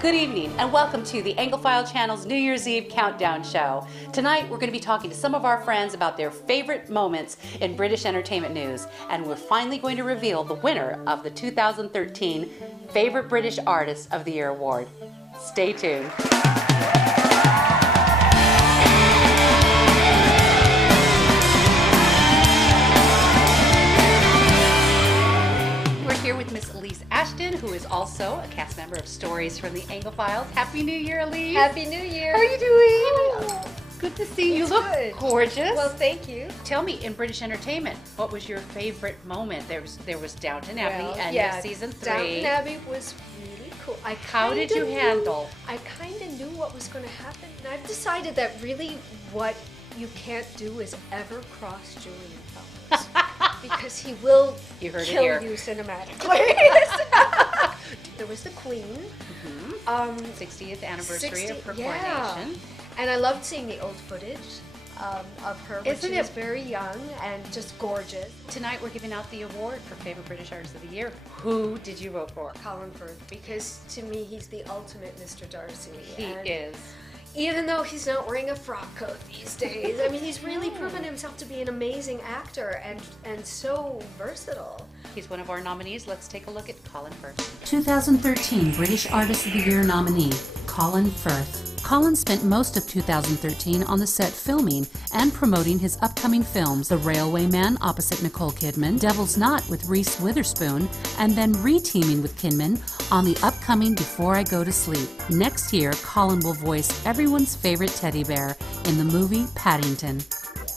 Good evening and welcome to the Anglophile Channel's New Year's Eve Countdown Show. Tonight we're going to be talking to some of our friends about their favorite moments in British entertainment news, and we're finally going to reveal the winner of the 2013 Favorite British Artist of the Year Award. Stay tuned. Here with Miss Elise Ashton, who is also a cast member of Stories from the Anglophiles. Happy New Year, Elise. Happy New Year. How are you doing? Oh, good to see you. You look gorgeous. Well, thank you. Tell me, in British entertainment, what was your favorite moment? There was Downton Abbey and season 3. Downton Abbey was really cool. How did you handle? I kind of knew what was going to happen, and I've decided that really what you can't do is ever cross Julian Fellowes. Because he will kill you cinematically. There was the Queen. 60th anniversary of her coronation. And I loved seeing the old footage of her when she was very young and just gorgeous. Tonight we're giving out the award for Favorite British Artist of the Year. Who did you vote for? Colin Firth, because to me he's the ultimate Mr. Darcy. He is. Even though he's not wearing a frock coat these days, I mean, he's really proven himself to be an amazing actor and so versatile. He's one of our nominees. Let's take a look at Colin Firth. 2013 British Artist of the Year nominee, Colin Firth. Colin spent most of 2013 on the set filming and promoting his upcoming films, The Railway Man opposite Nicole Kidman, Devil's Knot with Reese Witherspoon, and then re-teaming with Kidman on the upcoming Before I Go to Sleep. Next year, Colin will voice everyone's favorite teddy bear in the movie Paddington.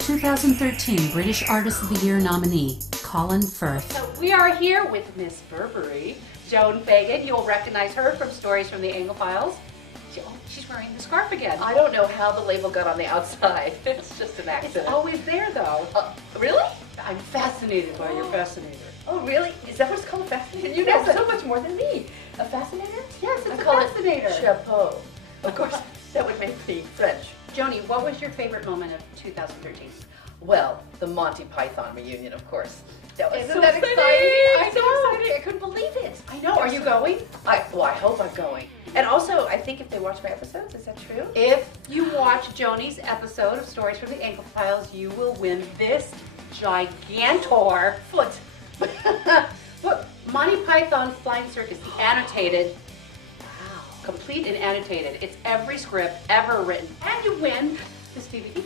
2013 British Artist of the Year nominee, Colin Firth. So we are here with Miss Burberry, Joan Fagan. You'll recognize her from Stories from the Anglophiles. Oh, she's wearing the scarf again. I don't know how the label got on the outside. It's just an accident. It's always there, though. Really? I'm fascinated by your fascinator. Oh, really? Is that what it's called, a fascinator? You know so much more than me. A fascinator? Yes, it's I a call fascinator. It chapeau. Of course, that would make me French. Joni, what was your favorite moment of 2013? Well, the Monty Python reunion, of course. That was Isn't that exciting? I know. I couldn't believe it. I know. Are you going? I hope I'm going. And also, I think if they watch my episodes, is that true? If you watch Joni's episode of Stories from the Anglophiles, you will win this gigantor foot. Look, Monty Python Flying Circus, the annotated. Wow. Complete and annotated. It's every script ever written. And you win this DVD.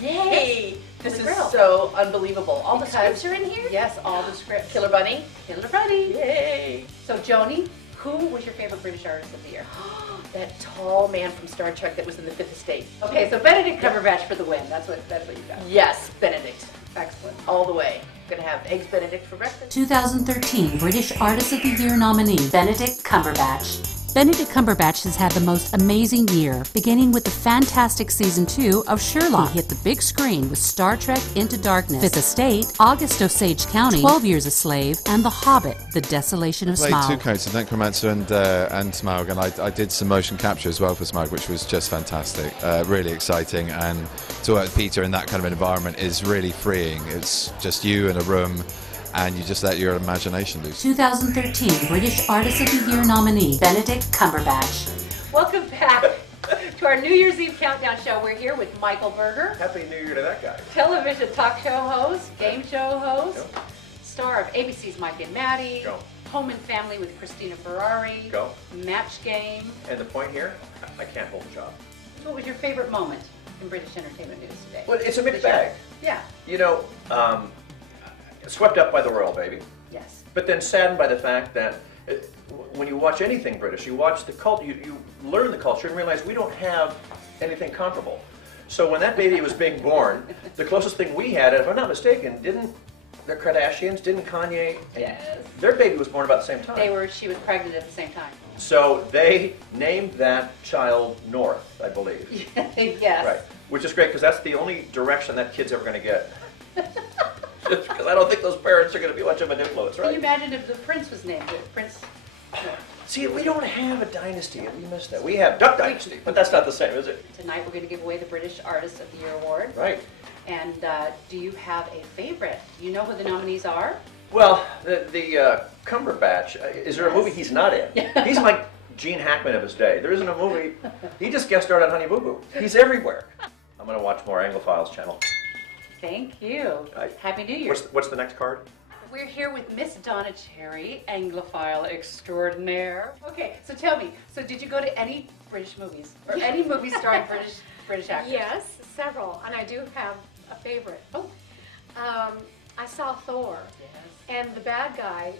Yay! This is so unbelievable. All the scripts are in here? Yes, all the scripts. Killer Bunny? Killer Bunny. Yay! So, Joni, who was your favorite British Artist of the Year? That tall man from Star Trek that was in the Fifth Estate. Okay, so Benedict Cumberbatch for the win. That's what you got. Yes, Benedict. Excellent. All the way. Gonna have eggs Benedict for breakfast. 2013 British Artist of the Year nominee, Benedict Cumberbatch. Benedict Cumberbatch has had the most amazing year, beginning with the fantastic season 2 of Sherlock. He hit the big screen with Star Trek Into Darkness, Fifth Estate, August Osage County, 12 Years a Slave, and The Hobbit, The Desolation of Smaug. I played two characters, Necromancer and Smaug, and I did some motion capture as well for Smaug, which was just fantastic, really exciting, and to work with Peter in that kind of environment is really freeing. It's just you in a room, and you just let your imagination loose. 2013 British Artist of the Year nominee, Benedict Cumberbatch. Welcome back to our New Year's Eve Countdown Show. We're here with Michael Berger. Happy New Year to that guy. Television talk show host, game show host, star of ABC's Mike and Maddie, Go. Home and Family with Christina Ferrari, Go. Match Game. And the point here, I can't hold a job. What was your favorite moment in British entertainment news today? Well, it's a mixed bag. Yeah. You know, swept up by the royal baby, Yes. but then saddened by the fact that when you watch anything British, you watch the culture, you learn the culture and realize we don't have anything comparable. So when that baby was being born, the closest thing we had, if I'm not mistaken, didn't the Kardashians, didn't Kanye? Yes. Their baby was born about the same time. She was pregnant at the same time. So they named that child North, I believe. Yes. Right, which is great because that's the only direction that kid's ever going to get. Just because I don't think those parents are going to be much of an influence, right? Can you imagine if the prince was named Prince? See, we don't have a dynasty, and we missed that. We have Duck Dynasty, but that's not the same, is it? Tonight we're going to give away the British Artist of the Year award. Right. And do you have a favorite? Do you know who the nominees are? Well, the Cumberbatch, is there a movie he's not in? He's my Gene Hackman of his day. There isn't a movie. He just guest starred on Honey Boo Boo. He's everywhere. I'm going to watch more Anglophiles channel. Thank you. Happy New Year. What's the next card? We're here with Miss Donna Cherry, Anglophile extraordinaire. Okay, so tell me, so did you go to any British movies? Or any movies starring British actors? Yes, several, and I do have a favorite. Oh. I saw Thor, and the bad guy,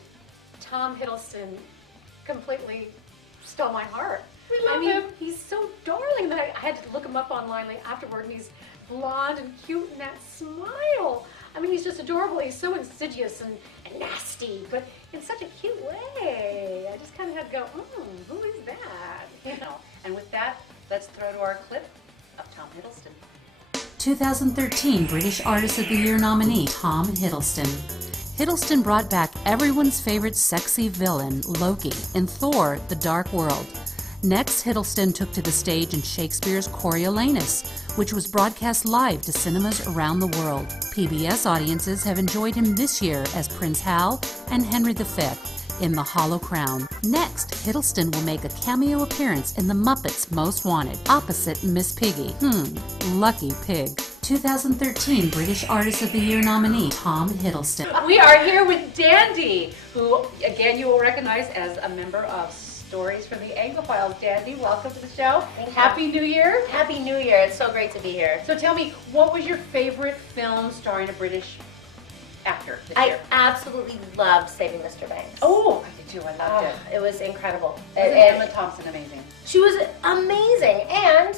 Tom Hiddleston, completely stole my heart. We love him. He's so darling that I had to look him up online afterward, and he's blonde and cute, and that smile. I mean, he's just adorable. He's so insidious and nasty, but in such a cute way. I just kind of had to go, who is that? You know. And with that, let's throw to our clip of Tom Hiddleston. 2013 British Artist of the Year nominee, Tom Hiddleston. Hiddleston brought back everyone's favorite sexy villain, Loki, in Thor: The Dark World. Next, Hiddleston took to the stage in Shakespeare's Coriolanus, which was broadcast live to cinemas around the world. PBS audiences have enjoyed him this year as Prince Hal and Henry V in The Hollow Crown. Next, Hiddleston will make a cameo appearance in The Muppets Most Wanted, opposite Miss Piggy. Lucky pig. 2013 British Artist of the Year nominee, Tom Hiddleston. We are here with Dandy, who, again, you will recognize as a member of Stories from the Anglophiles. Dandy, welcome to the show. Happy New Year. Happy New Year. It's so great to be here. So tell me, what was your favorite film starring a British actor this year? I absolutely loved Saving Mr. Banks. Oh, I did too. I loved it. It was incredible. Wasn't Emma Thompson amazing? She was amazing. And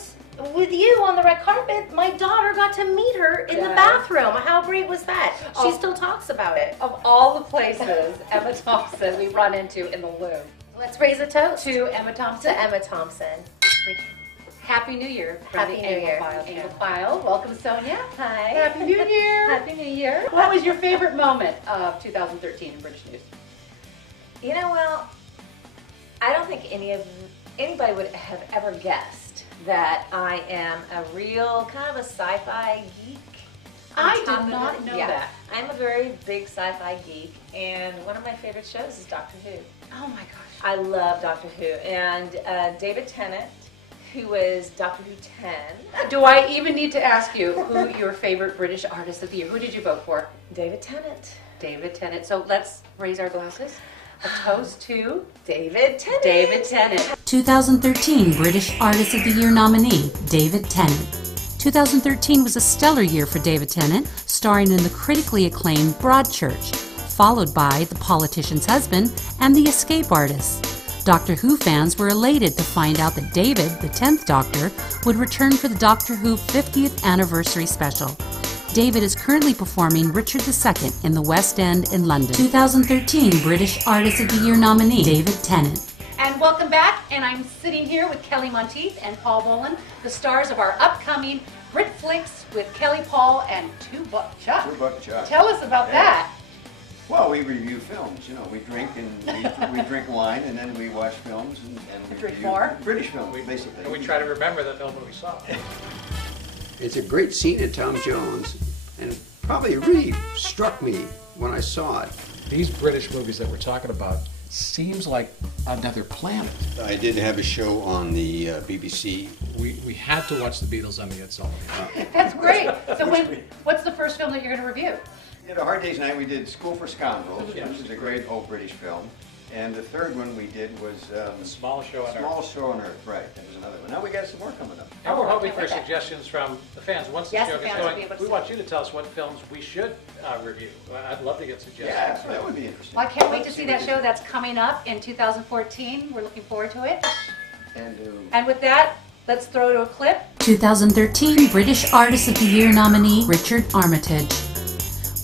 with you on the red carpet, my daughter got to meet her in the bathroom. How great was that? She still talks about it. Of all the places Emma Thompson we run into in the loo. Let's raise a toast. To Emma Thompson. To Emma Thompson. Happy New Year. Happy New Year. Anglophile. Welcome, Sonia. Hi. Happy New Year. Happy New Year. What was your favorite moment of 2013 in British news? You know, well, I don't think anybody would have ever guessed that I am a real kind of a sci-fi geek. I did not know that. I'm a very big sci-fi geek, and one of my favorite shows is Doctor Who. Oh my gosh. I love Doctor Who, and David Tennant, who was Doctor Who 10. Do I even need to ask you who your favorite British artist of the year? Who did you vote for? David Tennant. David Tennant. So let's raise our glasses. A toast to David Tennant. David Tennant. 2013 British Artist of the Year nominee, David Tennant. 2013 was a stellar year for David Tennant, starring in the critically acclaimed Broadchurch, followed by The Politician's Husband and The Escape Artist. Doctor Who fans were elated to find out that David, the 10th Doctor, would return for the Doctor Who 50th anniversary special. David is currently performing Richard II in the West End in London. 2013 British Artist of the Year nominee, David Tennant. And welcome back, and I'm sitting here with Kelly Monteith and Paul Boland, the stars of our upcoming Brit Flicks with Kelly, Paul, and Two Buck Chuck. Two Buck Chuck. Tell us about that. Well, we review films. You know, we drink and we drink wine, and then we watch films and we drink review more. British films, basically. And we try to remember the film that we saw. It's a great scene in Tom Jones, and it probably really struck me when I saw it. These British movies that we're talking about seems like another planet. I did have a show on the BBC. We had to watch the Beatles on the Ed Sullivan. That's great. So what's the first film that you're going to review? At a Hard Day's Night, we did School for Scoundrels, which is a great old British film. And the third one we did was The Smallest Show on Earth. Smallest Show on Earth, right. That was another one. Now we got some more coming up. And we're hoping for suggestions from the fans. Once the show gets going, we want you to tell us what films we should review. I'd love to get suggestions. Yeah, that would be interesting. Well, I can't wait to see that show. That's coming up in 2014. We're looking forward to it. And with that, let's throw to a clip. 2013 British Artist of the Year nominee, Richard Armitage.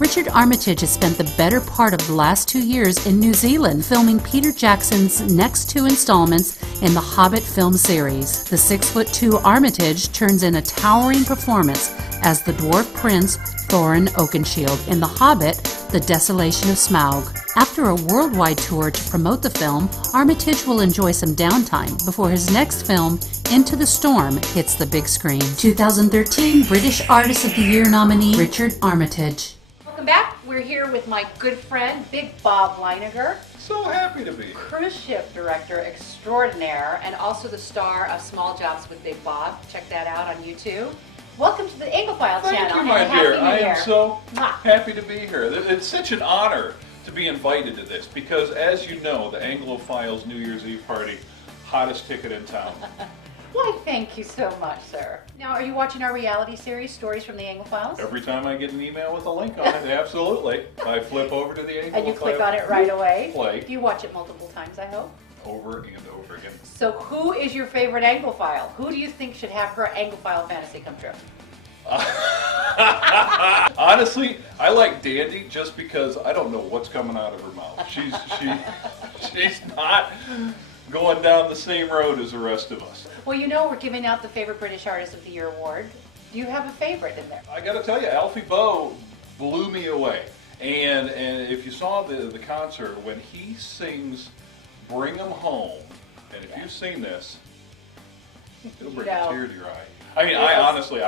Richard Armitage has spent the better part of the last 2 years in New Zealand filming Peter Jackson's next 2 installments in the Hobbit film series. The 6'2" Armitage turns in a towering performance as the dwarf prince Thorin Oakenshield in The Hobbit, The Desolation of Smaug. After a worldwide tour to promote the film, Armitage will enjoy some downtime before his next film, Into the Storm, hits the big screen. 2013 British Artist of the Year nominee, Richard Armitage. Welcome back. We're here with my good friend, Big Bob Leiniger. So happy to be here. Cruise ship director extraordinaire, and also the star of Small Jobs with Big Bob. Check that out on YouTube. Welcome to the Anglophile channel. Thank you, my dear. I am so happy to be here. It's such an honor to be invited to this because, as you know, the Anglophiles New Year's Eve party, hottest ticket in town. Why, thank you so much, sir. Now, are you watching our reality series, Stories from the Anglophiles? Every time I get an email with a link on it, absolutely. I flip over to the Anglophile. And you click on it right away? Play. You watch it multiple times, I hope? Over and over again. So who is your favorite Anglophile? Who do you think should have her Anglophile fantasy come true? Honestly, I like Dandy just because I don't know what's coming out of her mouth. She's not going down the same road as the rest of us. Well, you know we're giving out the Favorite British Artist of the Year award. Do you have a favorite in there? I got to tell you, Alfie Boe blew me away. And if you saw the concert, when he sings Bring 'Em Home, and if you've seen this, it'll bring a tear to your eye. I mean, I honestly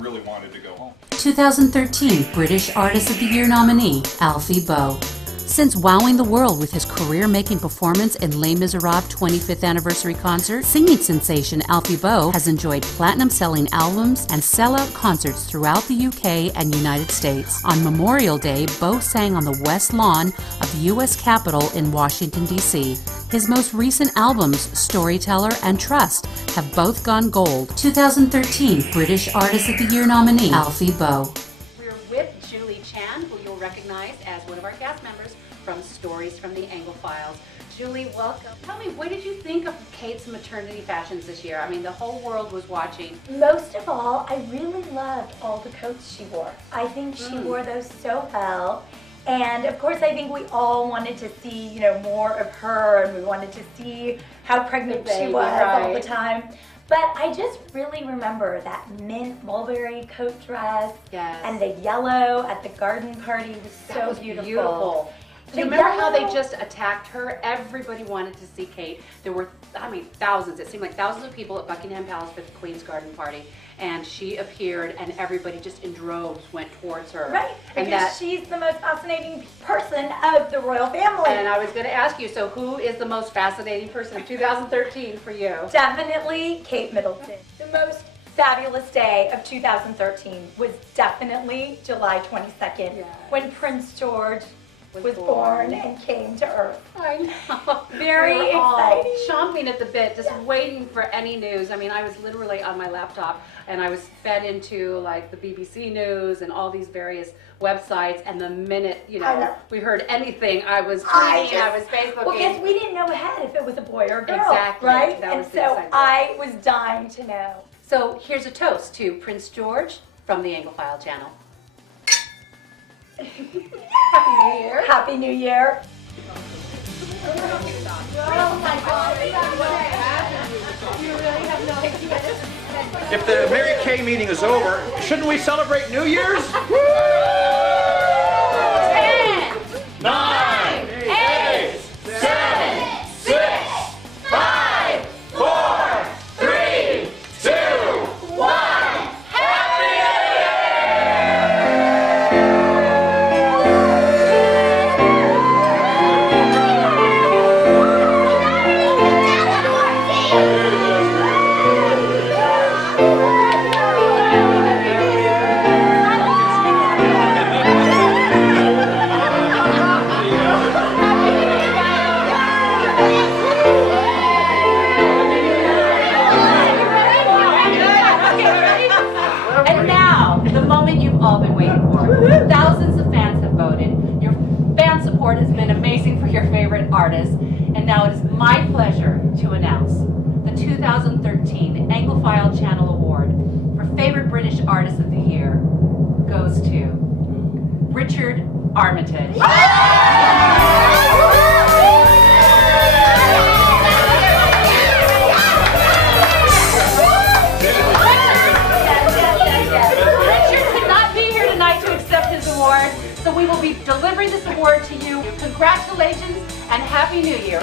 really wanted to go home. 2013 British Artist of the Year nominee, Alfie Boe. Since wowing the world with his career-making performance in Les Miserables' 25th anniversary concert, singing sensation Alfie Boe has enjoyed platinum-selling albums and sellout concerts throughout the UK and United States. On Memorial Day, Boe sang on the West Lawn of the U.S. Capitol in Washington, D.C. His most recent albums, Storyteller and Trust, have both gone gold. 2013 British Artist of the Year nominee, Alfie Boe. We're with Julie Chan, who you'll recognize as one of our cast members from Stories from the Anglophiles. Julie, welcome. Tell me, what did you think of Kate's maternity fashions this year? I mean, the whole world was watching. Most of all, I really loved all the coats she wore. I think she wore those so well. And of course, I think we all wanted to see, you know, more of her, and we wanted to see how pregnant she was all the time. But I just really remember that mint mulberry coat dress and the yellow at the garden party was so beautiful. Do you remember how they just attacked her? Everybody wanted to see Kate. There were, I mean, thousands. It seemed like thousands of people at Buckingham Palace for the Queen's Garden Party. And she appeared, and everybody just in droves went towards her. Right, because she's the most fascinating person of the royal family. And I was going to ask you, so who is the most fascinating person of 2013 for you? Definitely Kate Middleton. The most fabulous day of 2013 was definitely July 22nd, when Prince George was born and came to Earth. I know. Very exciting. Chomping at the bit, just waiting for any news. I mean, I was literally on my laptop and I was fed into like the BBC News and all these various websites, and the minute, you know, we heard anything, I was tweeting, I was Facebooking. Well, because we didn't know ahead if it was a boy or a girl, exactly. Right? That was and so I was dying to know. So here's a toast to Prince George from the Anglophile channel. Happy New Year. Happy New Year. Oh my God. You really have no idea. If the Mary Kay meeting is over, shouldn't we celebrate New Year's? 10, 9, 8, 7, 6, 5, 4, 3, 2, 1. All been waiting for. Thousands of fans have voted. Your fan support has been amazing for your favorite artists, and now it is my pleasure to announce the 2013 Anglophile Channel Award for Favorite British Artist of the Year goes to Richard Armitage. So we will be delivering this award to you. Congratulations and Happy New Year.